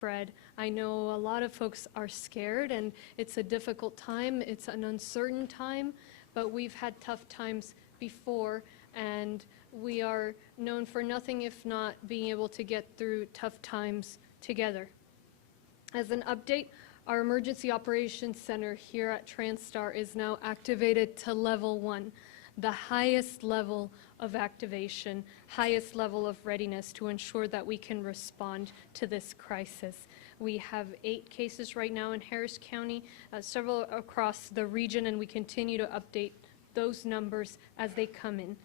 spread. I know a lot of folks are scared, and it's a difficult time. It's an uncertain time, but we've had tough times before, and we are known for nothing if not being able to get through tough times together. As an update, our Emergency Operations Center here at TransStar is now activated to level 1, the highest level of activation, highest level of readiness to ensure that we can respond to this crisis. We have 8 cases right now in Harris County, several across the region, and we continue to update those numbers as they come in.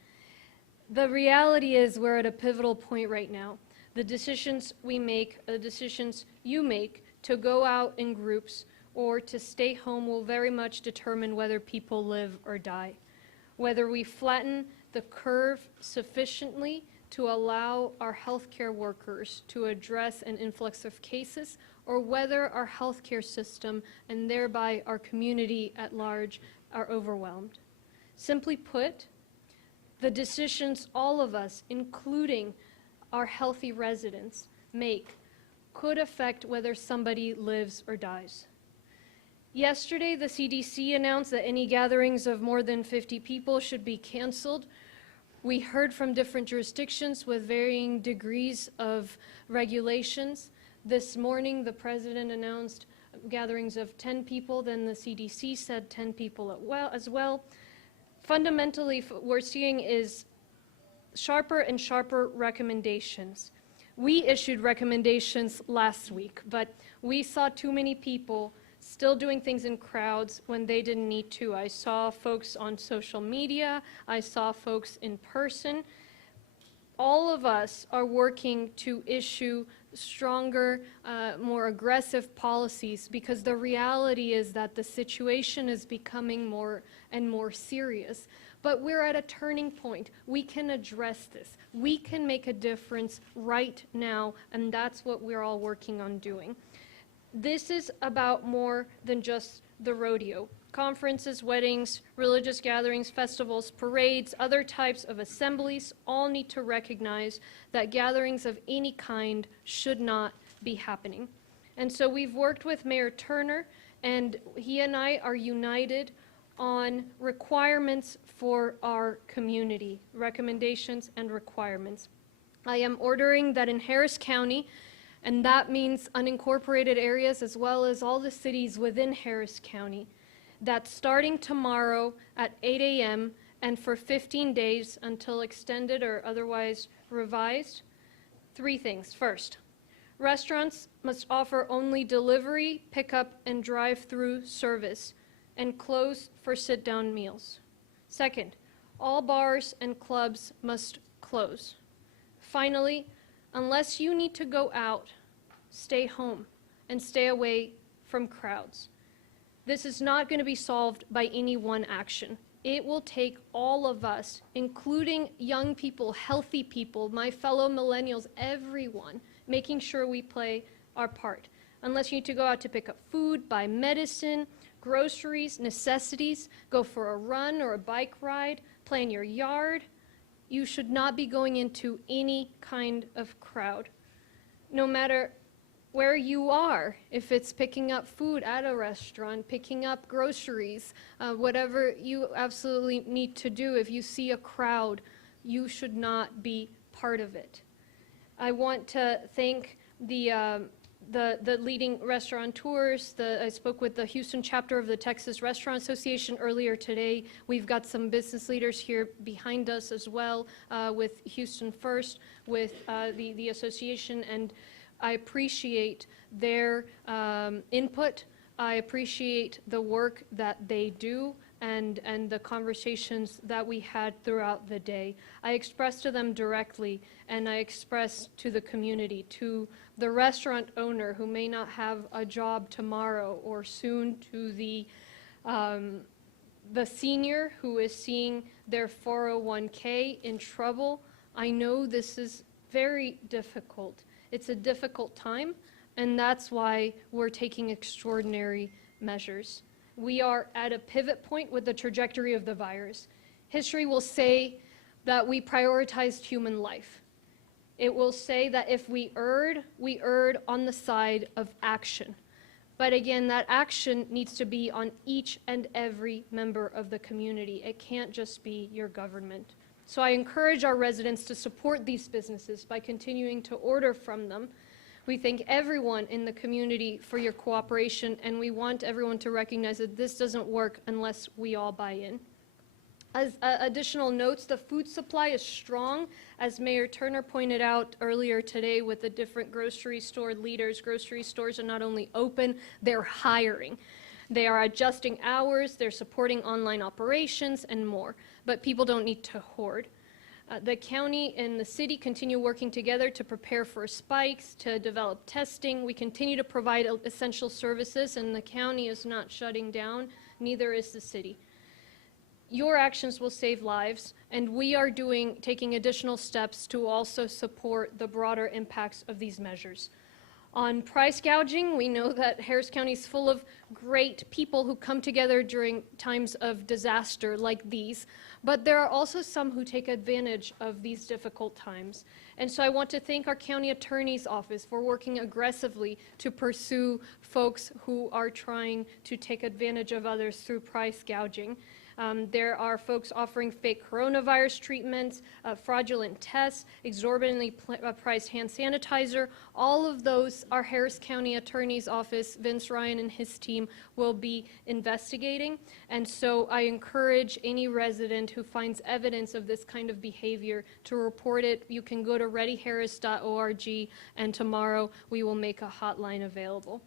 The reality is we're at a pivotal point right now. The decisions we make, the decisions you make to go out in groups or to stay home will very much determine whether people live or die. Whether we flatten the curve sufficiently to allow our healthcare workers to address an influx of cases, or whether our healthcare system and thereby our community at large are overwhelmed. Simply put, the decisions all of us, including our healthy residents, make could affect whether somebody lives or dies. Yesterday, the CDC announced that any gatherings of more than 50 people should be canceled. We heard from different jurisdictions with varying degrees of regulations. This morning, the president announced gatherings of 10 people, then the CDC said 10 people as well. Fundamentally, what we're seeing is sharper and sharper recommendations. We issued recommendations last week, but we saw too many people still doing things in crowds when they didn't need to. I saw folks on social media, I saw folks in person. All of us are working to issue stronger, more aggressive policies, because the reality is that the situation is becoming more and more serious. But we're at a turning point. We can address this. We can make a difference right now, and that's what we're all working on doing. This is about more than just the rodeo. Conferences, weddings, religious gatherings, festivals, parades, other types of assemblies all need to recognize that gatherings of any kind should not be happening. And so we've worked with Mayor Turner, and he and I are united on requirements for our community, recommendations and requirements. I am ordering that in Harris County, and that means unincorporated areas as well as all the cities within Harris County, that starting tomorrow at 8 a.m. and for 15 days until extended or otherwise revised, 3 things. First, restaurants must offer only delivery, pickup, and drive-through service and close for sit-down meals. Second, all bars and clubs must close. Finally, unless you need to go out, stay home and stay away from crowds. This is not going to be solved by any one action. It will take all of us, including young people, healthy people, my fellow millennials, everyone, making sure we play our part. Unless you need to go out to pick up food, buy medicine, groceries, necessities, go for a run or a bike ride, play in your yard, you should not be going into any kind of crowd. No matter where you are, if it's picking up food at a restaurant, picking up groceries, whatever you absolutely need to do, if you see a crowd, you should not be part of it. I want to thank the leading restaurateurs. I spoke with the Houston chapter of the Texas Restaurant Association earlier today. We've got some business leaders here behind us as well, with Houston First, with the association, and I appreciate their input. I appreciate the work that they do and the conversations that we had throughout the day. I expressed to them directly, and I expressed to the community, to the restaurant owner who may not have a job tomorrow, or soon to the senior who is seeing their 401k in trouble. I know this is very difficult. It's a difficult time, and that's why we're taking extraordinary measures. We are at a pivot point with the trajectory of the virus. History will say that we prioritized human life. It will say that if we erred on the side of action. But again, that action needs to be on each and every member of the community. It can't just be your government. So I encourage our residents to support these businesses by continuing to order from them. We thank everyone in the community for your cooperation, and we want everyone to recognize that this doesn't work unless we all buy in. As additional notes, the food supply is strong, as Mayor Turner pointed out earlier today with the different grocery store leaders. Grocery stores are not only open, they're hiring. They are adjusting hours, they're supporting online operations, and more. But people don't need to hoard. The county and the city continue working together to prepare for spikes, to develop testing. We continue to provide essential services, and the county is not shutting down, neither is the city. Your actions will save lives, and we are taking additional steps to also support the broader impacts of these measures. On price gouging, we know that Harris County is full of great people who come together during times of disaster like these, but there are also some who take advantage of these difficult times. And so I want to thank our county attorney's office for working aggressively to pursue folks who are trying to take advantage of others through price gouging. There are folks offering fake coronavirus treatments, fraudulent tests, exorbitantly priced hand sanitizer. All of those our Harris County Attorney's Office, Vince Ryan and his team, will be investigating. And so I encourage any resident who finds evidence of this kind of behavior to report it. You can go to readyharris.org, and tomorrow we will make a hotline available.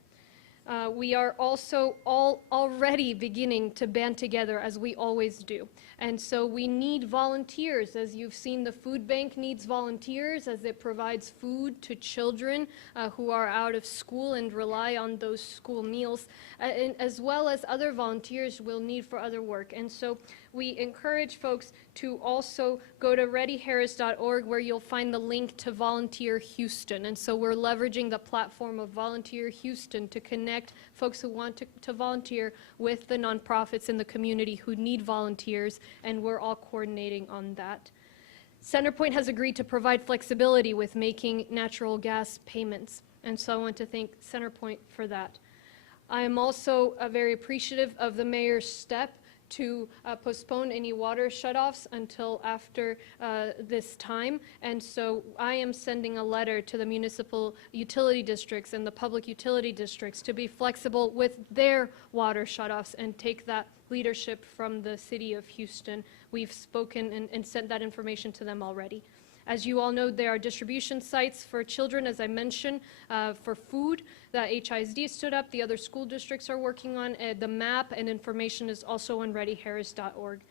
We are also already beginning to band together, as we always do. And so we need volunteers. As you've seen, the food bank needs volunteers as it provides food to children who are out of school and rely on those school meals, as well as other volunteers we'll need for other work. And so we encourage folks to also go to readyharris.org, where you'll find the link to Volunteer Houston. And so we're leveraging the platform of Volunteer Houston to connect folks who want to volunteer with the nonprofits in the community who need volunteers, and we're all coordinating on that. CenterPoint has agreed to provide flexibility with making natural gas payments, and so I want to thank CenterPoint for that. I am also very appreciative of the mayor's step to postpone any water shutoffs until after this time. And so I am sending a letter to the municipal utility districts and the public utility districts to be flexible with their water shutoffs and take that leadership from the city of Houston. We've spoken and sent that information to them already. As you all know, there are distribution sites for children, as I mentioned, for food that HISD stood up. The other school districts are working on. The map and information is also on readyharris.org.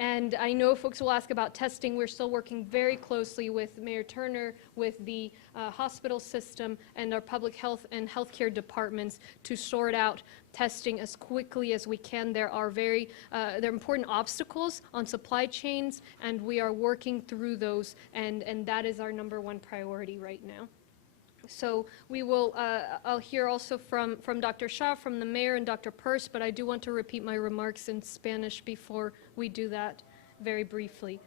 And I know folks will ask about testing. We're still working very closely with Mayor Turner, with the hospital system, and our public health and healthcare departments to sort out testing as quickly as we can. There are there are important obstacles on supply chains, and we are working through those, and that is our #1 priority right now. So we will, I'll hear also from Dr. Shaw, from the mayor, and Dr. Peirce, but I do want to repeat my remarks in Spanish before we do that very briefly.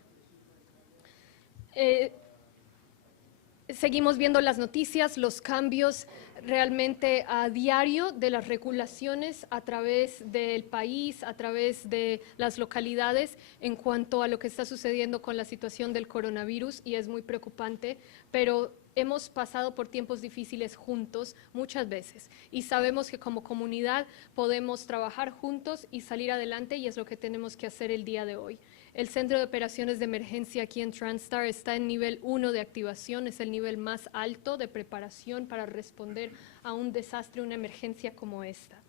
Seguimos viendo las noticias, los cambios realmente a diario de las regulaciones a través del país, a través de las localidades en cuanto a lo que está sucediendo con la situación del coronavirus, y es muy preocupante, pero hemos pasado por tiempos difíciles juntos muchas veces y sabemos que como comunidad podemos trabajar juntos y salir adelante, y es lo que tenemos que hacer el día de hoy. El Centro de Operaciones de Emergencia aquí en TransStar está en nivel 1 de activación, es el nivel más alto de preparación para responder a un desastre, una emergencia como esta.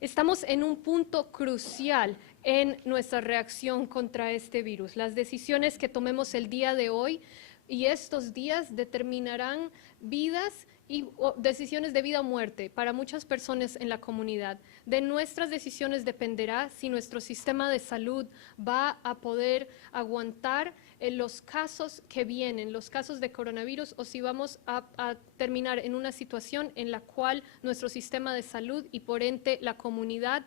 Estamos en un punto crucial en nuestra reacción contra este virus. Las decisiones que tomemos el día de hoy y estos días determinarán vidas y decisiones de vida o muerte para muchas personas en la comunidad. De nuestras decisiones dependerá si nuestro sistema de salud va a poder aguantar los casos que vienen, los casos de coronavirus, o si vamos a terminar en una situación en la cual nuestro sistema de salud y por ende la comunidad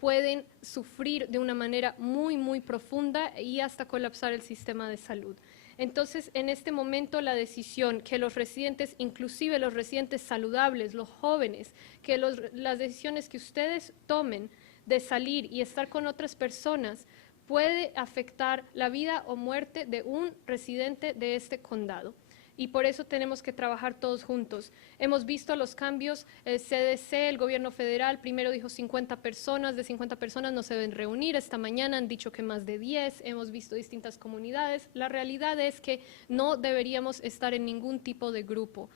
pueden sufrir de una manera muy, muy profunda y hasta colapsar el sistema de salud. Entonces, en este momento la decisión que los residentes, inclusive los residentes saludables, los jóvenes, que las decisiones que ustedes tomen de salir y estar con otras personas puede afectar la vida o muerte de un residente de este condado. Y por eso tenemos que trabajar todos juntos. Hemos visto los cambios, el CDC, el gobierno federal, primero dijo 50 personas, de 50 personas no se deben reunir, esta mañana han dicho que más de 10, hemos visto distintas comunidades. La realidad es que no deberíamos estar en ningún tipo de grupo,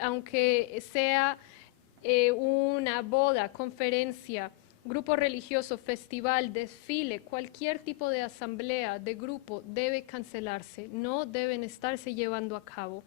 aunque sea una boda, conferencia, grupo religioso, festival, desfile, cualquier tipo de asamblea, de grupo, debe cancelarse, no deben estarse llevando a cabo.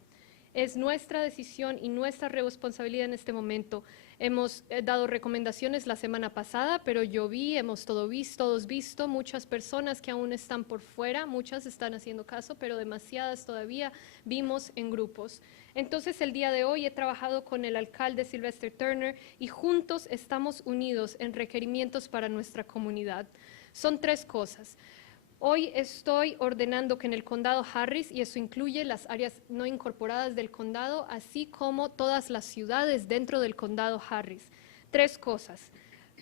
Es nuestra decisión y nuestra responsabilidad en este momento. Hemos dado recomendaciones la semana pasada, pero hemos todos visto muchas personas que aún están por fuera, muchas están haciendo caso, pero demasiadas todavía vimos en grupos. Entonces, el día de hoy he trabajado con el alcalde Sylvester y juntos estamos unidos en requerimientos para nuestra comunidad. Son 3 cosas. Hoy estoy ordenando que en el condado Harris, y eso incluye las áreas no incorporadas del condado, así como todas las ciudades dentro del condado Harris. 3 cosas.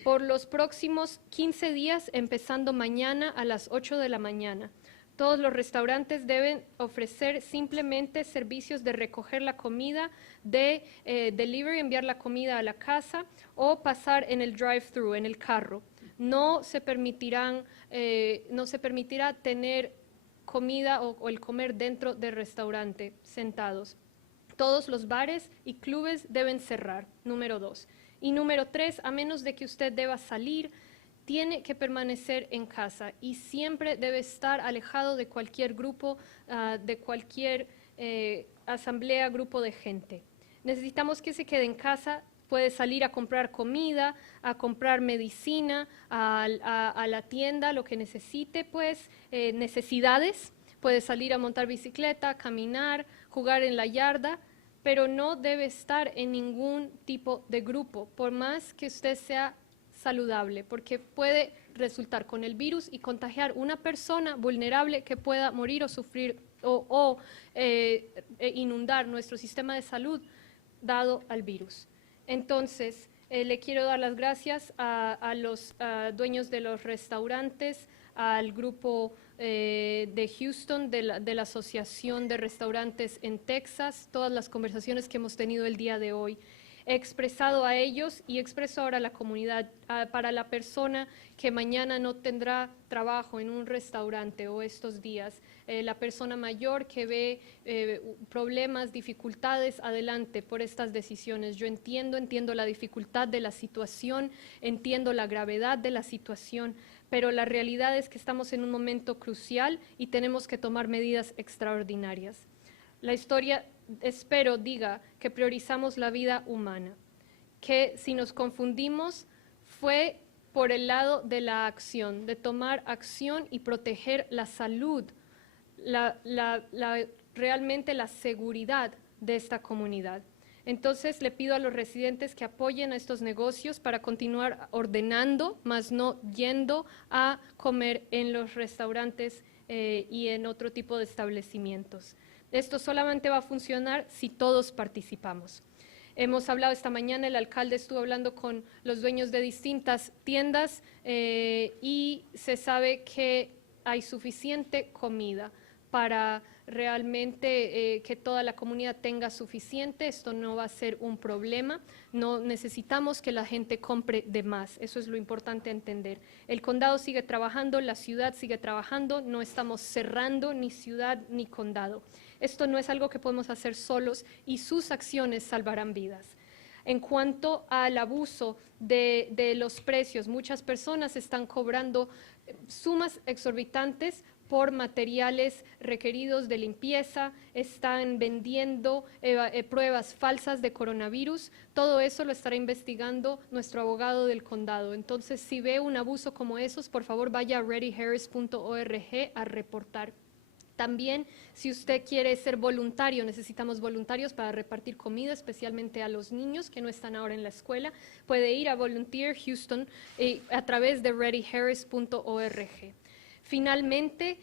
Por los próximos 15 días, empezando mañana a las 8 de la mañana, todos los restaurantes deben ofrecer simplemente servicios de recoger la comida, de delivery, enviar la comida a la casa o pasar en el drive-thru, en el carro. No se permitirá tener comida o el comer dentro del restaurante sentados. Todos los bares y clubes deben cerrar, número 2. Y número 3, a menos de que usted deba salir, tiene que permanecer en casa y siempre debe estar alejado de cualquier grupo, de cualquier asamblea, grupo de gente. Necesitamos que se quede en casa. Puede salir a comprar comida, a comprar medicina, a la tienda, lo que necesite, pues, necesidades. Puede salir a montar bicicleta, caminar, jugar en la yarda, pero no debe estar en ningún tipo de grupo, por más que usted sea saludable, porque puede resultar con el virus y contagiar una persona vulnerable que pueda morir o sufrir o inundar nuestro sistema de salud dado al virus. Entonces, le quiero dar las gracias a los dueños de los restaurantes, al grupo de Houston, de la Asociación de Restaurantes en Texas, todas las conversaciones que hemos tenido el día de hoy. He expresado a ellos y expreso ahora a la comunidad, para la persona que mañana no tendrá trabajo en un restaurante o estos días, la persona mayor que ve problemas, dificultades, adelante por estas decisiones. Yo entiendo la dificultad de la situación, entiendo la gravedad de la situación, pero la realidad es que estamos en un momento crucial y tenemos que tomar medidas extraordinarias. La historia, espero, diga que priorizamos la vida humana, que si nos confundimos fue por el lado de la acción, de tomar acción y proteger la salud, realmente la seguridad de esta comunidad. Entonces, le pido a los residentes que apoyen a estos negocios para continuar ordenando, más no yendo a comer en los restaurantes y en otro tipo de establecimientos. Esto solamente va a funcionar si todos participamos. Hemos hablado esta mañana, el alcalde estuvo hablando con los dueños de distintas tiendas y se sabe que hay suficiente comida para realmente que toda la comunidad tenga suficiente. Esto no va a ser un problema, no necesitamos que la gente compre de más, eso es lo importante entender. El condado sigue trabajando, la ciudad sigue trabajando, no estamos cerrando ni ciudad ni condado. Esto no es algo que podemos hacer solos y sus acciones salvarán vidas. En cuanto al abuso de los precios, muchas personas están cobrando sumas exorbitantes por materiales requeridos de limpieza, están vendiendo pruebas falsas de coronavirus. Todo eso lo estará investigando nuestro abogado del condado. Entonces, si ve un abuso como esos, por favor vaya a readyharris.org a reportar. También, si usted quiere ser voluntario, necesitamos voluntarios para repartir comida, especialmente a los niños que no están ahora en la escuela. Puede ir a Volunteer Houston a través de readyharris.org. Finalmente,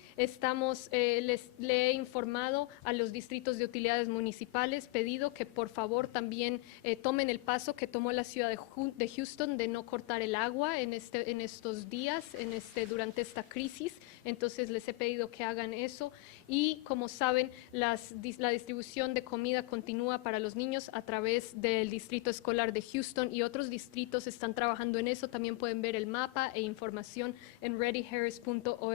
le he informado a los distritos de utilidades municipales, pedido que por favor también tomen el paso que tomó la ciudad de Houston de no cortar el agua en estos días, durante esta crisis. Entonces les he pedido que hagan eso. Y como saben, la distribución de comida continúa para los niños a través del distrito escolar de Houston, y otros distritos están trabajando en eso. También pueden ver el mapa e información en readyharris.org.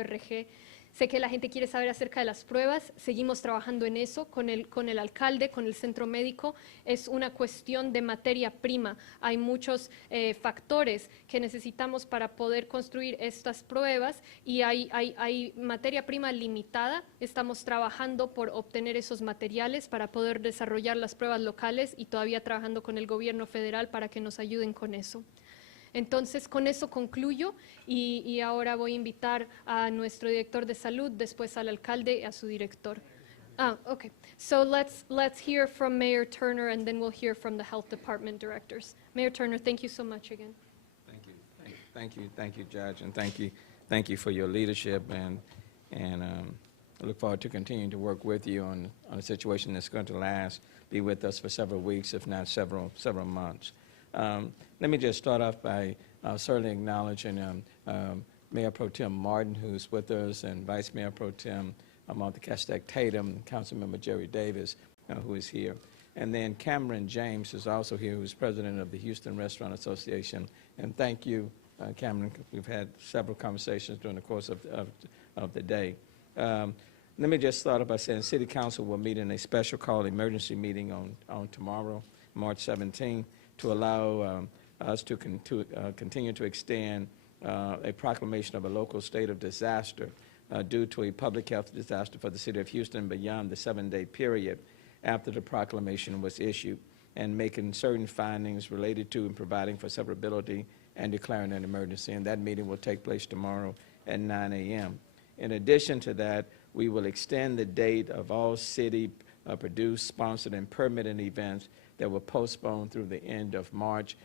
Sé que la gente quiere saber acerca de las pruebas. Seguimos trabajando en eso con el alcalde, con el centro médico. Es una cuestión de materia prima. Hay muchos factores que necesitamos para poder construir estas pruebas, y hay materia prima limitada. Estamos trabajando por obtener esos materiales para poder desarrollar las pruebas locales, y todavía trabajando con el gobierno federal para que nos ayuden con eso. Entonces, con eso concluyo, y ahora voy a invitar a nuestro director de salud, después al alcalde y a su director. Okay. So let's hear from Mayor Turner, and then we'll hear from the health department directors. Mayor Turner, thank you so much again. Thank you, Judge, and thank you for your leadership, and I look forward to continuing to work with you on a situation that's going to be with us for several weeks, if not several months. Let me just start off by certainly acknowledging Mayor Pro Tem Martin, who's with us, and Vice Mayor Pro Tem Martha Castek Tatum, Councilmember Jerry Davis, who is here. And then Cameron James is also here, who's president of the Houston Restaurant Association. And thank you, Cameron. We've had several conversations during the course of the day. Let me just start off by saying City Council will meet in a special called emergency meeting on tomorrow, March 17th, to allow us to continue to extend a proclamation of a local state of disaster due to a public health disaster for the city of Houston beyond the 7-day period after the proclamation was issued, and making certain findings related to and providing for severability and declaring an emergency. And that meeting will take place tomorrow at 9 a.m. In addition to that, we will extend the date of all city produced, sponsored, and permitted events that were postponed through the end of March.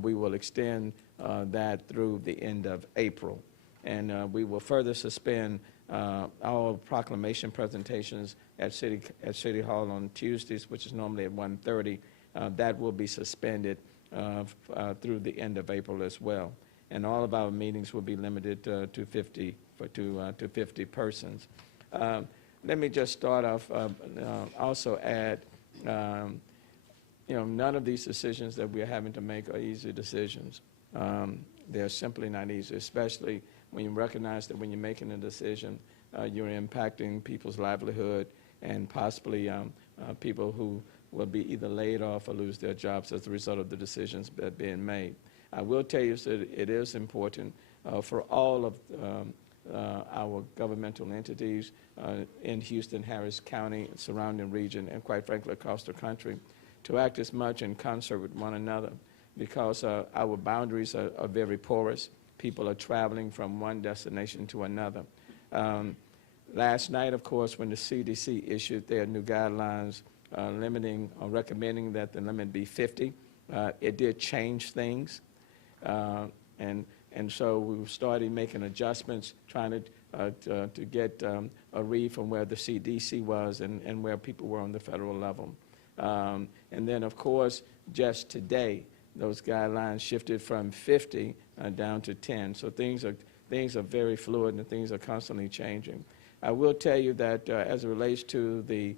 We will extend that through the end of April. And we will further suspend all proclamation presentations at City Hall on Tuesdays, which is normally at 1:30. That will be suspended through the end of April as well. And all of our meetings will be limited to 50 persons. Let me just start off, also add, none of these decisions that we're having to make are easy decisions. They're simply not easy, especially when you recognize that when you're making a decision, you're impacting people's livelihood, and possibly people who will be either laid off or lose their jobs as a result of the decisions that are being made. I will tell you that it is important for all of our governmental entities in Houston, Harris County, and surrounding region, and quite frankly across the country, to act as much in concert with one another, because our boundaries are very porous. People are traveling from one destination to another. Last night, of course, when the CDC issued their new guidelines limiting or recommending that the limit be 50, it did change things. And so we started making adjustments, trying to get a read from where the CDC was and where people were on the federal level. And then, of course, just today, those guidelines shifted from 50 down to 10. So things are very fluid, and things are constantly changing. I will tell you that as it relates to the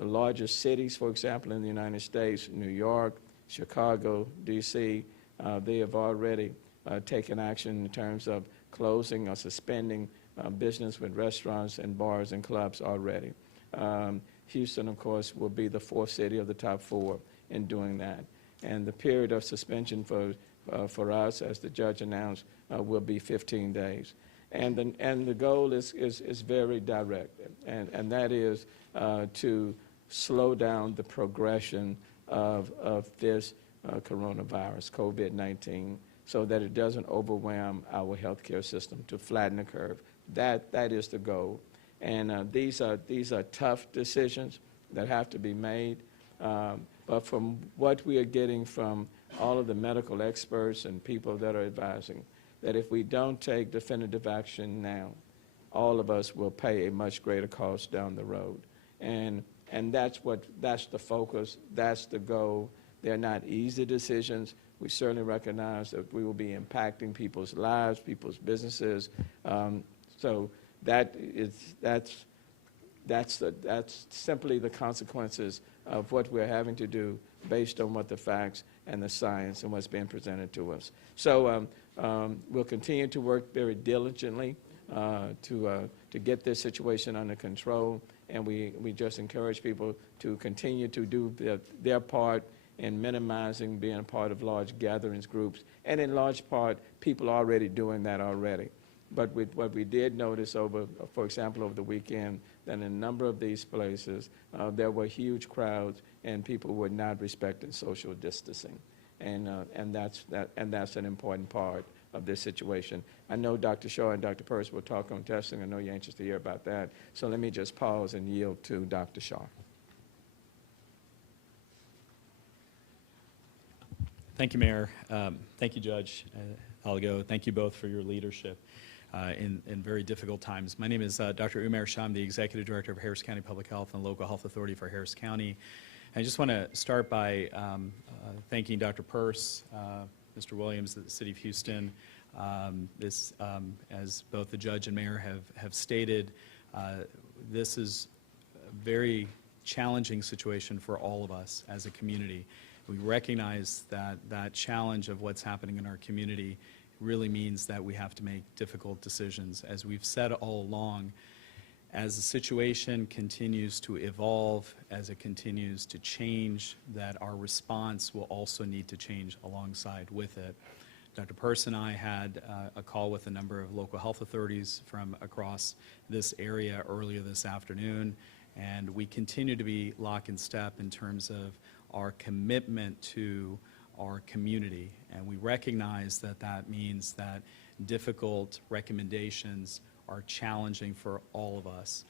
largest cities, for example, in the United States, New York, Chicago, D.C., they have already taken action in terms of closing or suspending business with restaurants and bars and clubs already. Houston, of course, will be the fourth city of the top 4 in doing that. And the period of suspension for us, as the judge announced, will be 15 days. And the goal is very direct, and that is to slow down the progression of this coronavirus, COVID-19, so that it doesn't overwhelm our healthcare system, to flatten the curve. That is the goal. And these are tough decisions that have to be made. But from what we are getting from all of the medical experts and people that are advising, that if we don't take definitive action now, all of us will pay a much greater cost down the road. And that's the focus, that's the goal. They're not easy decisions. We certainly recognize that we will be impacting people's lives, people's businesses. So that's simply the consequences of what we're having to do based on what the facts and the science and what's being presented to us. So we'll continue to work very diligently to get this situation under control, and we just encourage people to continue to do their part in minimizing being a part of large gatherings, groups, and in large part, people are already doing that already. But what we did notice for example, over the weekend, that in a number of these places, there were huge crowds and people were not respecting social distancing. And that's an important part of this situation. I know Dr. Shaw and Dr. Purse will talk on testing. I know you're anxious to hear about that. So let me just pause and yield to Dr. Shaw. Thank you, Mayor. Thank you, Judge Hildalgo. Thank you both for your leadership in very difficult times. My name is Dr. Umair Shah. I'm the Executive Director of Harris County Public Health and Local Health Authority for Harris County. I just want to start by thanking Dr. Purse, Mr. Williams at the City of Houston. As both the Judge and Mayor have stated, this is a very challenging situation for all of us as a community. We recognize that challenge of what's happening in our community really means that we have to make difficult decisions. As we've said all along, as the situation continues to evolve, as it continues to change, that our response will also need to change alongside with it. Dr. Purse and I had a call with a number of local health authorities from across this area earlier this afternoon, and we continue to be lock in step in terms of our commitment to our community. And we recognize that means that difficult recommendations are challenging for all of us.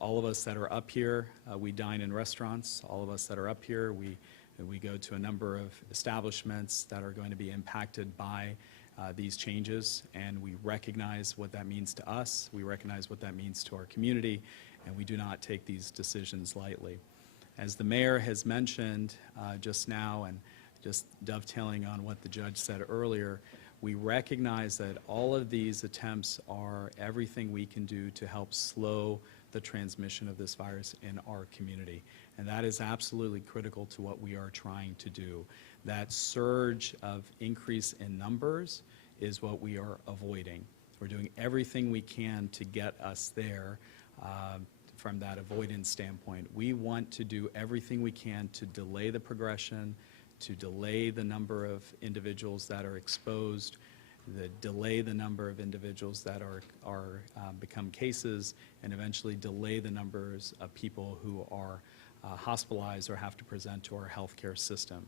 All of us that are up here, we dine in restaurants. All of us that are up here, we go to a number of establishments that are going to be impacted by these changes, and we recognize what that means to us. We recognize what that means to our community, and we do not take these decisions lightly. As the Mayor has mentioned just now, and just dovetailing on what the Judge said earlier, we recognize that all of these attempts are everything we can do to help slow the transmission of this virus in our community. And that is absolutely critical to what we are trying to do. That surge of increase in numbers is what we are avoiding. We're doing everything we can to get us there from that avoidance standpoint. We want to do everything we can to delay the progression, to delay the number of individuals that are exposed, delay the number of individuals that are become cases, and eventually delay the numbers of people who are hospitalized or have to present to our healthcare system.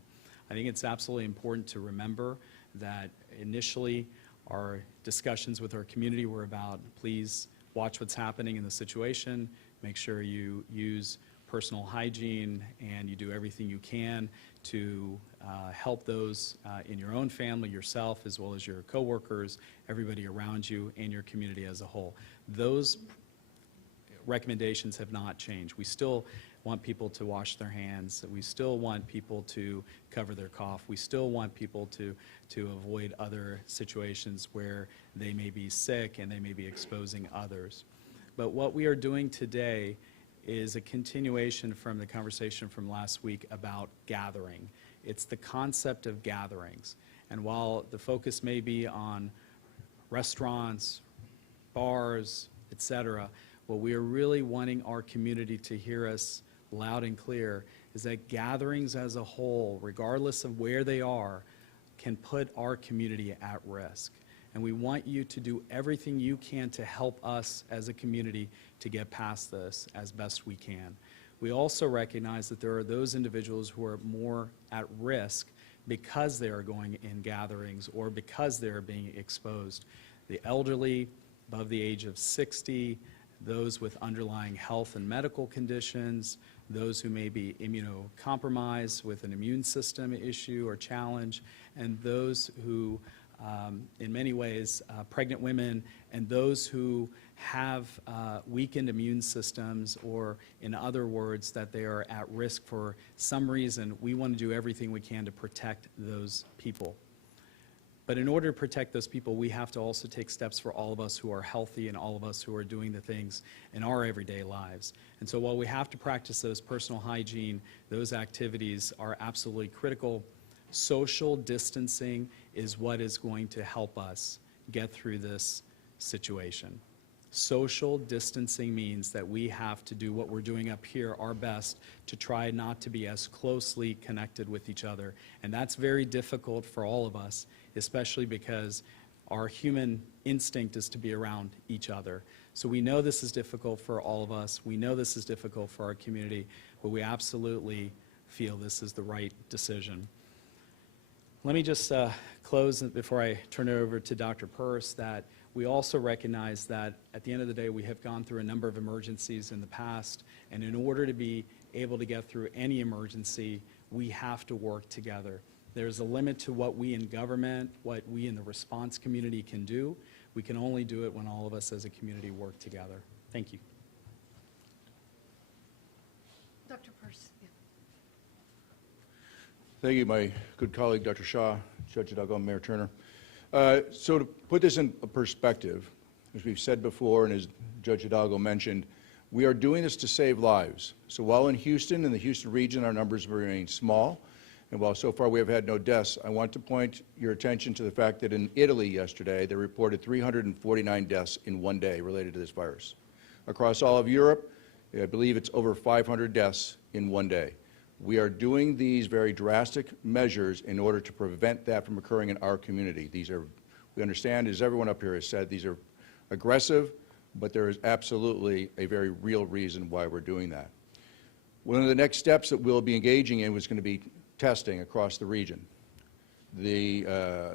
I think it's absolutely important to remember that initially our discussions with our community were about, please watch what's happening in the situation, make sure you use personal hygiene, and you do everything you can to help those in your own family, yourself, as well as your coworkers, everybody around you, and your community as a whole. Those recommendations have not changed. We still want people to wash their hands. We still want people to cover their cough. We still want people to avoid other situations where they may be sick and they may be exposing others. But what we are doing today is a continuation from the conversation from last week about gathering. It's the concept of gatherings. And while the focus may be on restaurants, bars, etc., what we are really wanting our community to hear us loud and clear is that gatherings as a whole, regardless of where they are, can put our community at risk. And we want you to do everything you can to help us as a community to get past this as best we can. We also recognize that there are those individuals who are more at risk because they are going in gatherings or because they are being exposed. The elderly above the age of 60, those with underlying health and medical conditions, those who may be immunocompromised with an immune system issue or challenge, and those who in many ways, pregnant women and those who have weakened immune systems, or in other words, that they are at risk for some reason. We want to do everything we can to protect those people. But in order to protect those people, we have to also take steps for all of us who are healthy and all of us who are doing the things in our everyday lives. And so while we have to practice those personal hygiene, those activities are absolutely critical. Social distancing is what is going to help us get through this situation. Social distancing means that we have to do what we're doing up here, our best, to try not to be as closely connected with each other. And that's very difficult for all of us, especially because our human instinct is to be around each other. So we know this is difficult for all of us. We know this is difficult for our community, but we absolutely feel this is the right decision. Let me just close before I turn it over to Dr. Peirce, that we also recognize that at the end of the day, we have gone through a number of emergencies in the past, and in order to be able to get through any emergency, we have to work together. There's a limit to what we in government, what we in the response community can do. We can only do it when all of us as a community work together. Thank you. Dr. Peirce. Yeah. Thank you, my good colleague, Dr. Shaw, Judge Hildalgo, Mayor Turner. So to put this in perspective, as we've said before and as Judge Hildalgo mentioned, we are doing this to save lives. So while in Houston and the Houston region our numbers remain small, and while so far we have had no deaths, I want to point your attention to the fact that in Italy yesterday they reported 349 deaths in one day related to this virus. Across all of Europe, I believe it's over 500 deaths in one day. We are doing these very drastic measures in order to prevent that from occurring in our community. These are, we understand, as everyone up here has said, these are aggressive, but there is absolutely a very real reason why we're doing that. One of the next steps that we'll be engaging in was going to be testing across the region. There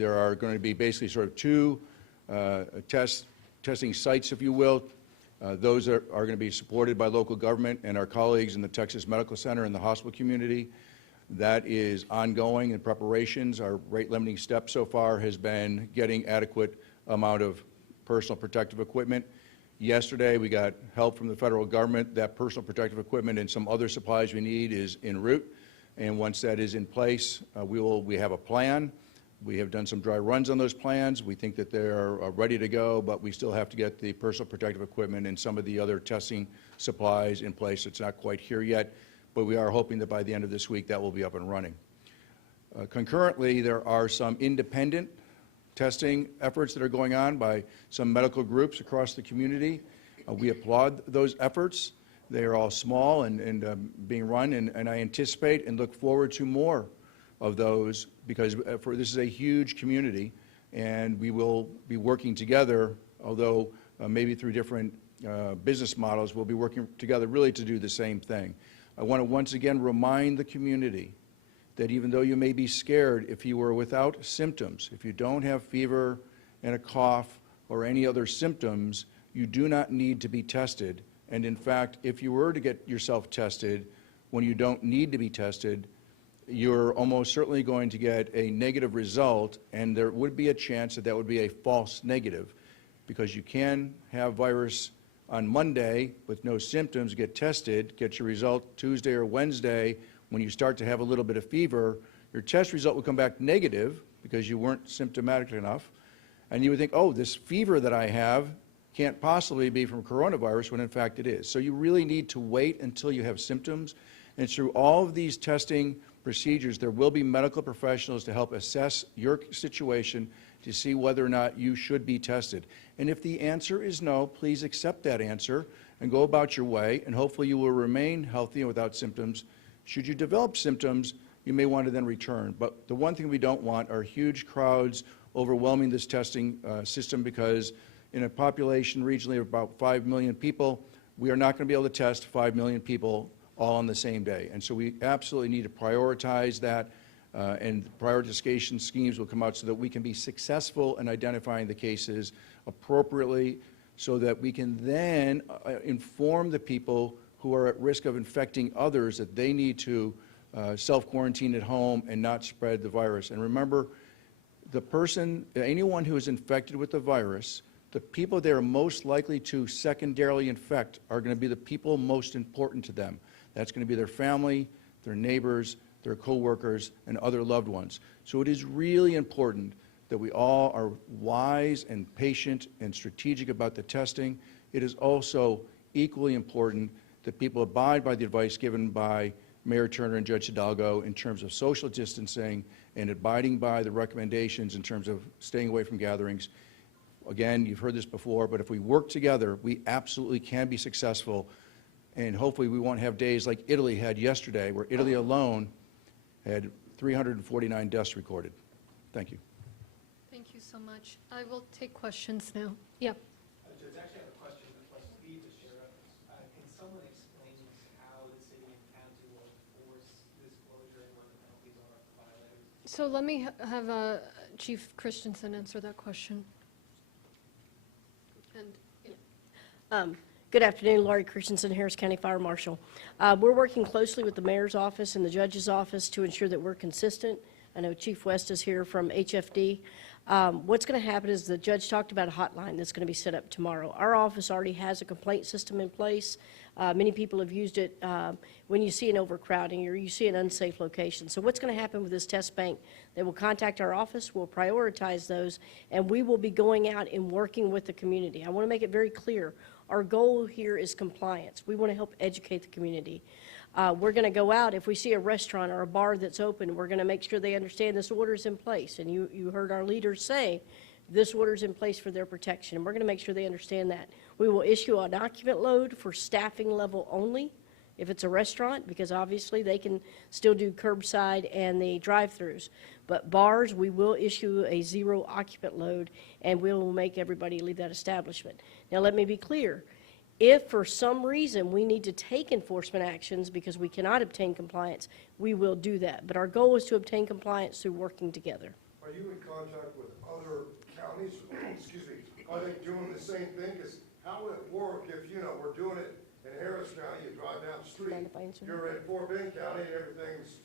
are going to be basically sort of two testing sites, if you will. Those are going to be supported by local government and our colleagues in the Texas Medical Center and the hospital community. That is ongoing in preparations. Our rate-limiting step so far has been getting adequate amount of personal protective equipment. Yesterday, we got help from the federal government. That personal protective equipment and some other supplies we need is en route. And once that is in place, we have a plan. We have done some dry runs on those plans. We think that they're ready to go, but we still have to get the personal protective equipment and some of the other testing supplies in place. It's not quite here yet, but we are hoping that by the end of this week that will be up and running. Concurrently, there are some independent testing efforts that are going on by some medical groups across the community. We applaud those efforts. They are all small and being run, and I anticipate and look forward to more of those, because this is a huge community, and we will be working together, although maybe through different business models, we'll be working together really to do the same thing. I want to once again remind the community that even though you may be scared, if you are without symptoms, if you don't have fever and a cough or any other symptoms, you do not need to be tested. And in fact, if you were to get yourself tested when you don't need to be tested, you're almost certainly going to get a negative result, and there would be a chance that that would be a false negative, because you can have virus on Monday with no symptoms, get tested, get your result Tuesday or Wednesday. When you start to have a little bit of fever, your test result will come back negative because you weren't symptomatic enough, and you would think, oh, this fever that I have can't possibly be from coronavirus, when in fact it is. So you really need to wait until you have symptoms, and through all of these testing procedures, there will be medical professionals to help assess your situation to see whether or not you should be tested. And if the answer is no, please accept that answer and go about your way, and hopefully you will remain healthy and without symptoms. Should you develop symptoms, you may want to then return. But the one thing we don't want are huge crowds overwhelming this testing system, because in a population regionally of about 5 million people, we are not going to be able to test 5 million people all on the same day. And so we absolutely need to prioritize that, and prioritization schemes will come out so that we can be successful in identifying the cases appropriately, so that we can then inform the people who are at risk of infecting others that they need to self-quarantine at home and not spread the virus. And remember, anyone who is infected with the virus, the people they are most likely to secondarily infect are going to be the people most important to them. That's going to be their family, their neighbors, their coworkers, and other loved ones. So it is really important that we all are wise and patient and strategic about the testing. It is also equally important that people abide by the advice given by Mayor Turner and Judge Hidalgo in terms of social distancing and abiding by the recommendations in terms of staying away from gatherings. Again, you've heard this before, but if we work together, we absolutely can be successful, and hopefully we won't have days like Italy had yesterday, where Italy alone had 349 deaths recorded. Thank you. Thank you so much. I will take questions now. Yeah. Judge, actually, I have a question for Steve to share. Can someone explain how the city and county will enforce this closure and what the penalties are for violators? So let me have Chief Christensen answer that question. And yeah. Good afternoon, Laurie Christensen, Harris County Fire Marshal. We're working closely with the mayor's office and the judge's office to ensure that we're consistent. I know Chief West is here from HFD. What's going to happen is the judge talked about a hotline that's going to be set up tomorrow. Our office already has a complaint system in place. Many people have used it when you see an overcrowding or you see an unsafe location. So what's going to happen with this test bank? They will contact our office, we'll prioritize those, and we will be going out and working with the community. I want to make it very clear. Our goal here is compliance. We want to help educate the community. We're going to go out, if we see a restaurant or a bar that's open, we're going to make sure they understand this order is in place. And you heard our leaders say this order is in place for their protection. And we're going to make sure they understand that. We will issue an occupant load for staffing level only if it's a restaurant, because obviously they can still do curbside and the drive-throughs. But bars, we will issue a zero occupant load, and we will make everybody leave that establishment. Now, let me be clear. If for some reason we need to take enforcement actions because we cannot obtain compliance, we will do that. But our goal is to obtain compliance through working together. Are you in contact with other counties? Excuse me. Are they doing the same thing? Because how would it work if, we're doing it in Harris County, you drive down the street, you're in Fort Bend County, and everything's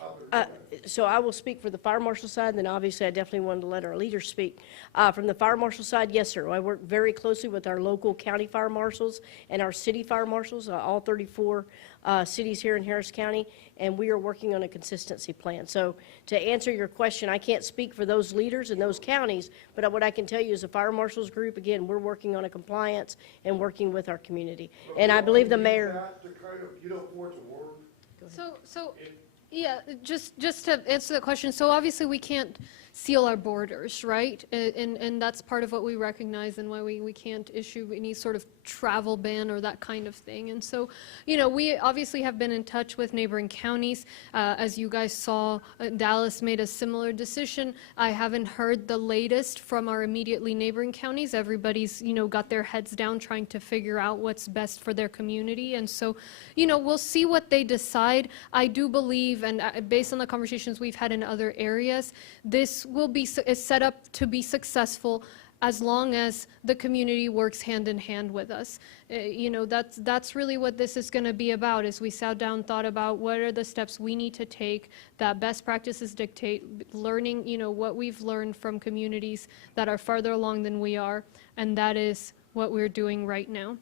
up and running? So I will speak for the fire marshal side, and then obviously I definitely wanted to let our leaders speak. From the fire marshal side, yes, sir. I work very closely with our local county fire marshals and our city fire marshals, all 34 cities here in Harris County, and we are working on a consistency plan. So to answer your question, I can't speak for those leaders in those counties, but what I can tell you is the fire marshals group, again, we're working on a compliance and working with our community. And I believe the mayor. To kind of, for it to work. So yeah, just to answer the question, so obviously we can't seal our borders, right? And that's part of what we recognize and why we can't issue any sort of travel ban or that kind of thing. And so, we obviously have been in touch with neighboring counties. As you guys saw, Dallas made a similar decision. I haven't heard the latest from our immediately neighboring counties. Everybody's, got their heads down trying to figure out what's best for their community. And so, we'll see what they decide. I do believe, and based on the conversations we've had in other areas, this will be is set up to be successful as long as the community works hand in hand with us. That's really what this is going to be about, is we sat down, thought about what are the steps we need to take that best practices dictate, learning, what we've learned from communities that are farther along than we are, and that is what we're doing right now.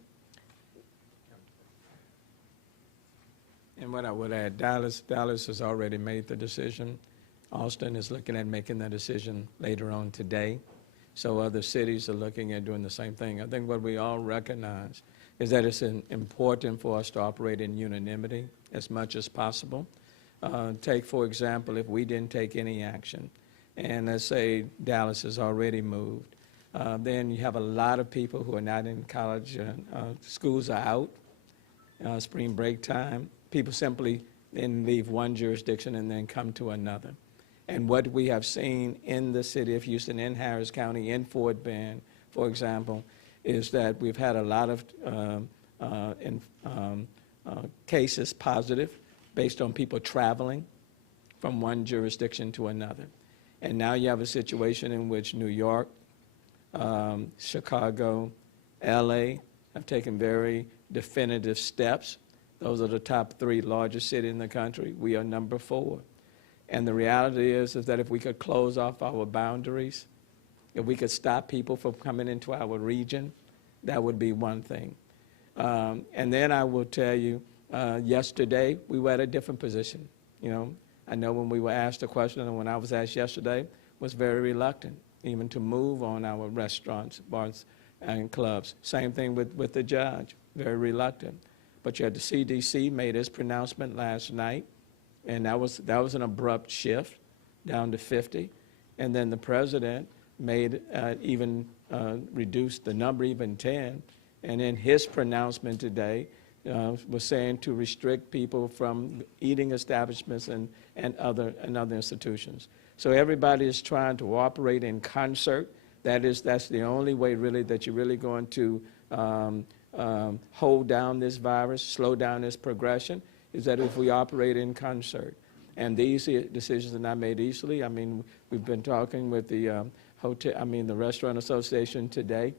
And what I would add, Dallas has already made the decision. Austin is looking at making that decision later on today. So other cities are looking at doing the same thing. I think what we all recognize is that it's important for us to operate in unanimity as much as possible. Take, for example, if we didn't take any action, and let's say Dallas has already moved, then you have a lot of people who are not in college. Schools are out, spring break time. People simply then leave one jurisdiction and then come to another. And what we have seen in the city of Houston, in Harris County, in Fort Bend, for example, is that we've had a lot of cases positive based on people traveling from one jurisdiction to another. And now you have a situation in which New York, Chicago, LA have taken very definitive steps. Those are the top 3 largest cities in the country. We are number 4. And the reality is that if we could close off our boundaries, if we could stop people from coming into our region, that would be one thing. And then I will tell you, yesterday, we were at a different position. You know, I know when we were asked the question, and when I was asked yesterday, was very reluctant even to move on our restaurants, bars, and clubs. Same thing with the judge, very reluctant. But you had the CDC made its pronouncement last night, and that was an abrupt shift down to 50. And then the president made even reduced the number even 10. And in his pronouncement today, was saying to restrict people from eating establishments and other institutions. So everybody is trying to operate in concert. That's the only way really that you're really going to hold down this virus, slow down this progression, is that if we operate in concert. And these decisions are not made easily. I mean, we've been talking with the the Restaurant Association today,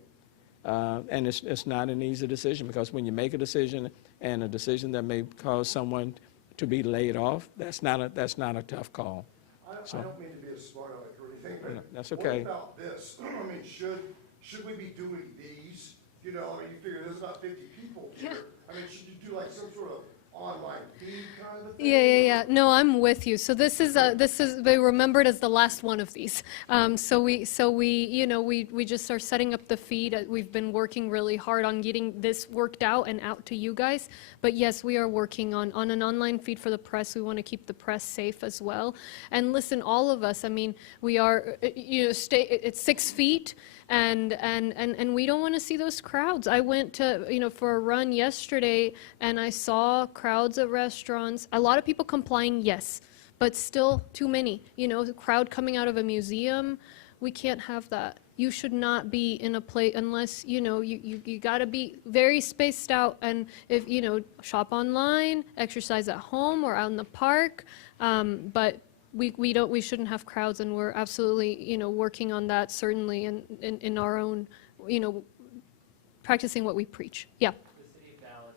and it's not an easy decision, because when you make a decision and a decision that may cause someone to be laid off, that's not a tough call. I don't mean to be a smart aleck or anything, but That's okay. what about this? I mean, should we be doing these? You know, I mean, you figure there's not 50 people here. I mean, should you do like some sort of online feed kind of thing? Yeah. No, I'm with you. So this is they remembered as the last one of these. So we just are setting up the feed. We've been working really hard on getting this worked out and out to you guys. But yes, we are working on an online feed for the press. We want to keep the press safe as well. And listen, all of us, I mean, we are, it's 6 feet. And we don't want to see those crowds. I went to, for a run yesterday, and I saw crowds at restaurants. A lot of people complying, yes, but still too many. The crowd coming out of a museum, we can't have that. You should not be in a place unless, you got to be very spaced out, and if, shop online, exercise at home or out in the park, but we shouldn't have crowds, and we're absolutely, working on that, certainly in our own, practicing what we preach. Yeah. The city of Dallas,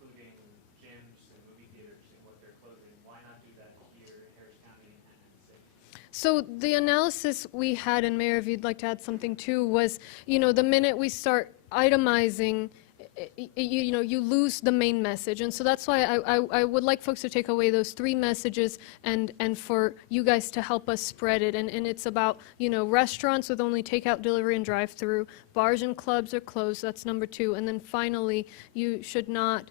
including gyms and movie theaters and what they're closing, why not do that here in Harris County and city? So the analysis we had, and Mayor, if you'd like to add something too, was, the minute we start itemizing, you lose the main message. And so that's why I would like folks to take away those 3 messages and for you guys to help us spread it. And it's about, restaurants with only takeout, delivery, and drive-through. Bars and clubs are closed. That's number 2. And then finally, you should not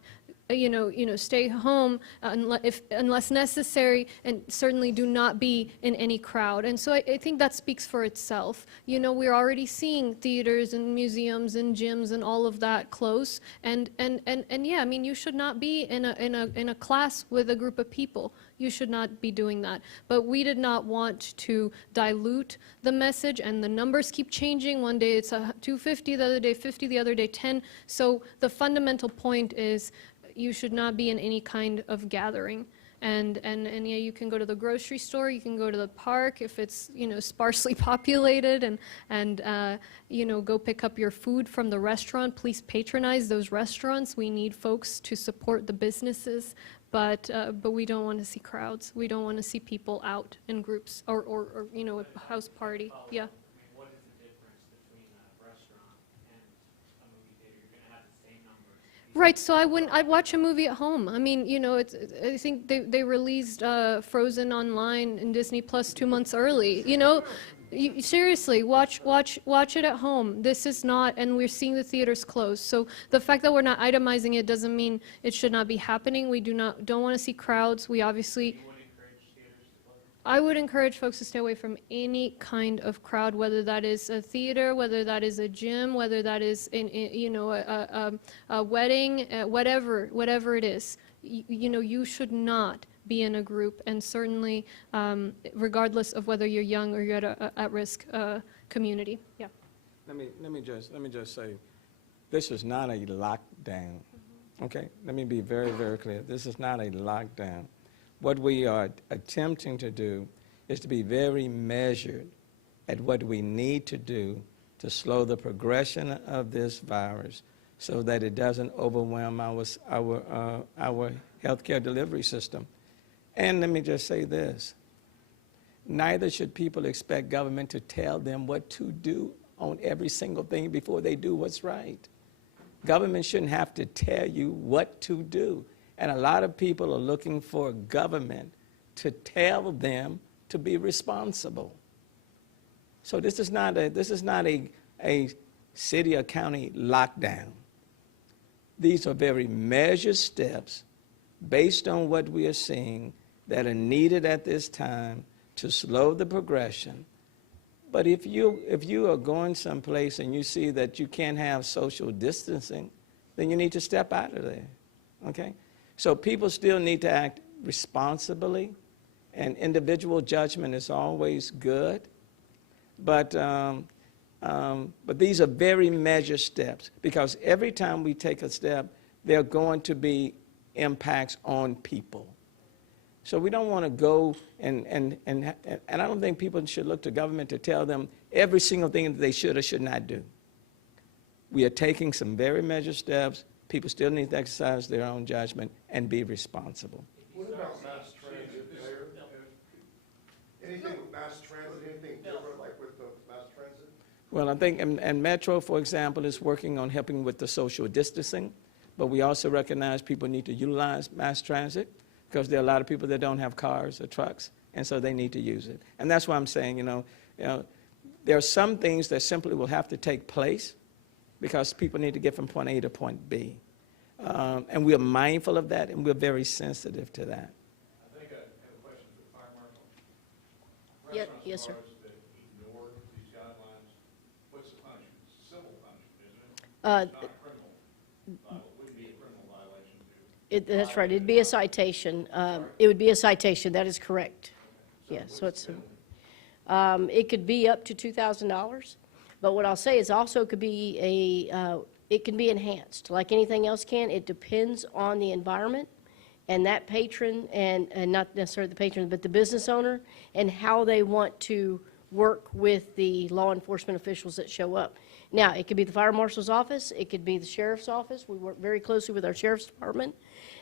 stay home unless necessary, and certainly do not be in any crowd. And so I think that speaks for itself. We're already seeing theaters and museums and gyms and all of that close. And yeah, I mean, you should not be in a class with a group of people. You should not be doing that. But we did not want to dilute the message, and the numbers keep changing. One day it's 250, the other day 50, the other day 10. So the fundamental point is, you should not be in any kind of gathering. And yeah, you can go to the grocery store, you can go to the park if it's, sparsely populated, and go pick up your food from the restaurant. Please patronize those restaurants. We need folks to support the businesses, but we don't want to see crowds. We don't want to see people out in groups or a house party. Yeah. What is the difference between a restaurant and a movie theater? You're going to have the same numbers. Right, so I'd watch a movie at home. I mean, I think they released Frozen online in Disney Plus 2 months early. Seriously, watch it at home. This is not, and we're seeing the theaters close. So the fact that we're not itemizing it doesn't mean it should not be happening. We don't want to see crowds. We obviously. I would encourage folks to stay away from any kind of crowd, whether that is a theater, whether that is a gym, whether that is a wedding, whatever it is. You should not be in a group, and certainly regardless of whether you're young or you're at a at-risk community. Yeah. Let me just say, this is not a lockdown. Okay, let me be very, very clear. This is not a lockdown. What we are attempting to do is to be very measured at what we need to do to slow the progression of this virus so that it doesn't overwhelm our healthcare delivery system. And let me just say this, neither should people expect government to tell them what to do on every single thing before they do what's right. Government shouldn't have to tell you what to do. And a lot of people are looking for government to tell them to be responsible. So this is not a city or county lockdown. These are very measured steps based on what we are seeing that are needed at this time to slow the progression. But if you are going someplace and you see that you can't have social distancing, then you need to step out of there, okay? So people still need to act responsibly, and individual judgment is always good. But these are very measured steps, because every time we take a step, there are going to be impacts on people. So we don't want to go and I don't think people should look to government to tell them every single thing that they should or should not do. We are taking some very measured steps. People still need to exercise their own judgment and be responsible. What about mass transit, Mayor? Anything with mass transit, anything different like with the mass transit? Well, I think, and Metro, for example, is working on helping with the social distancing, but we also recognize people need to utilize mass transit, because there are a lot of people that don't have cars or trucks, and so they need to use it. And that's why I'm saying, there are some things that simply will have to take place because people need to get from point A to point B. And we're mindful of that, and we're very sensitive to that. I think I have a question for the fire marshal. Yes, sir. Restaurants and bars that ignore these guidelines, what's the punishment? It's civil punishment, isn't it? Not criminal. It wouldn't be a criminal violation to. That's right, it'd be a citation. It would be a citation, that is correct. Yes, so it's, it could be up to $2,000, but what I'll say is also could be it can be enhanced, like anything else can. It depends on the environment and that patron, and not necessarily the patron, but the business owner, and how they want to work with the law enforcement officials that show up. Now, it could be the fire marshal's office, it could be the sheriff's office. We work very closely with our sheriff's department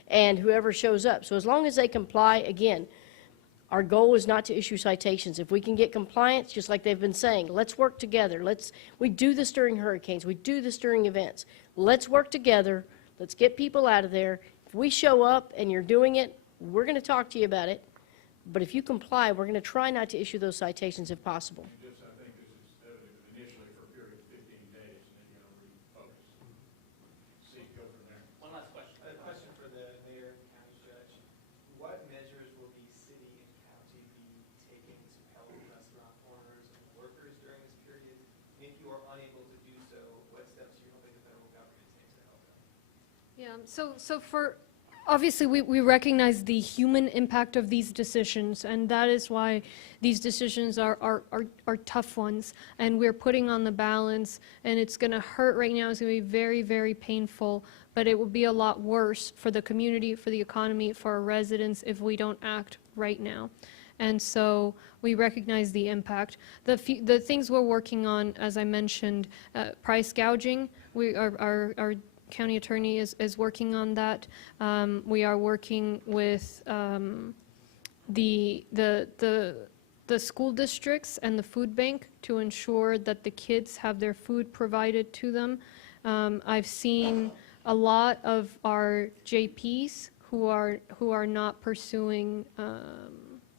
and whoever shows up. So as long as they comply, again, our goal is not to issue citations. If we can get compliance, just like they've been saying, let's work together. We do this during hurricanes, we do this during events. Let's work together, let's get people out of there. If we show up and you're doing it, we're going to talk to you about it. But if you comply, we're going to try not to issue those citations if possible. Just, I think this is initially for a period of 15 days, and then you're going to refocus. See, go from there. One last question. A question for the mayor and county judge. What measures will the city and county be taking to help restaurant owners and workers during this period? And if you are unable to do so, what steps are you hoping the federal government takes to help them? Yeah, so for, obviously, we recognize the human impact of these decisions, and that is why these decisions are tough ones, and we're putting on the balance, and it's going to hurt right now. It's going to be very, very painful, but it will be a lot worse for the community, for the economy, for our residents if we don't act right now. And so we recognize the impact. The things we're working on, as I mentioned, price gouging, our county attorney is working on that. We are working with the school districts and the food bank to ensure that the kids have their food provided to them. I've seen a lot of our JPs who are not pursuing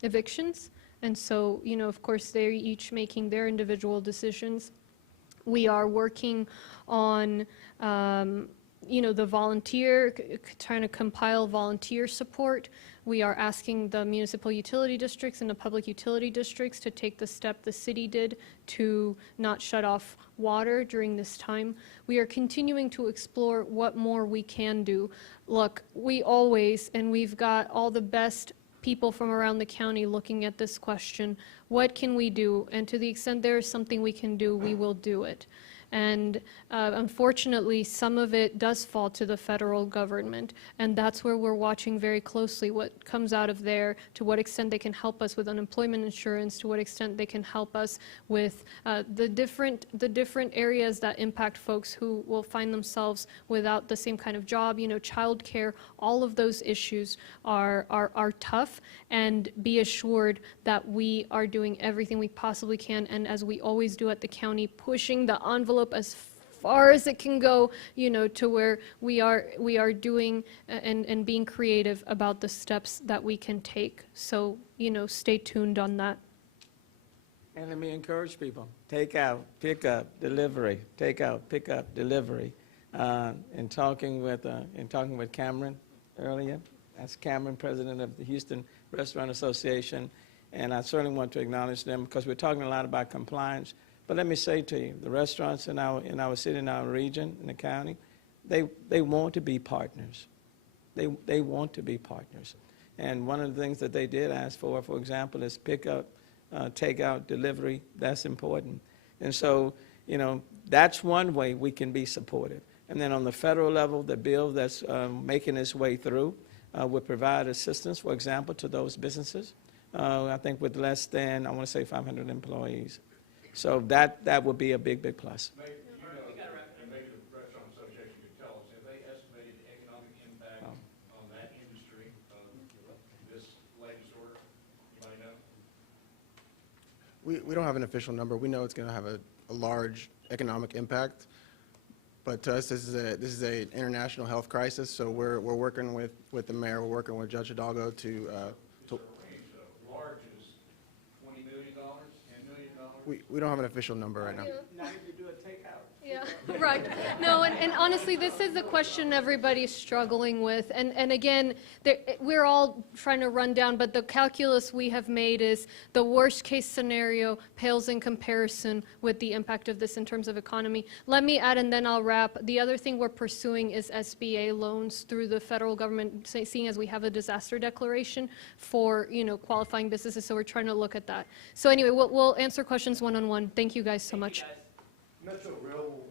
evictions, and so of course they're each making their individual decisions. We are working on the volunteer, trying to compile volunteer support. We are asking the municipal utility districts and the public utility districts to take the step the city did to not shut off water during this time. We are continuing to explore what more we can do. Look, we've got all the best people from around the county looking at this question. What can we do? And to the extent there is something we can do, we will do it. And unfortunately, some of it does fall to the federal government. And that's where we're watching very closely what comes out of there, to what extent they can help us with unemployment insurance, to what extent they can help us with the different areas that impact folks who will find themselves without the same kind of job, childcare. All of those issues are tough, and be assured that we are doing everything we possibly can, and as we always do at the county, pushing the envelope as far as it can go, to where we are doing and being creative about the steps that we can take. So, stay tuned on that. And let me encourage people, take out, pick up, delivery, take out, pick up, delivery. In talking with Cameron earlier, that's Cameron, president of the Houston Restaurant Association, and I certainly want to acknowledge them because we're talking a lot about compliance. But let me say to you, the restaurants in our city, in our region, in the county, they want to be partners. They want to be partners. And one of the things that they did ask for example, is pick up, take out, delivery. That's important. And so, that's one way we can be supportive. And then on the federal level, the bill that's making its way through would provide assistance, for example, to those businesses. I think with less than, I want to say 500 employees. So that would be a big, big plus. Maybe the Restaurant Association could tell us, have they estimated the economic impact on that industry of this latest order? Anybody know? We don't have an official number. We know it's going to have a large economic impact. But to us, this is an international health crisis, so we're working with the mayor, we're working with Judge Hildalgo to It's a range of large is $20 million, $10 million? we don't have an official number right now. Not if you do a takeout. Yeah, right. No, and honestly, this is a question everybody's struggling with. And again, we're all trying to run down, but the calculus we have made is the worst case scenario pales in comparison with the impact of this in terms of economy. Let me add, and then I'll wrap. The other thing we're pursuing is SBA loans through the federal government, seeing as we have a disaster declaration for, qualifying businesses. So we're trying to look at that. So anyway, we'll answer questions one-on-one. Thank you guys so much. Metro Rail will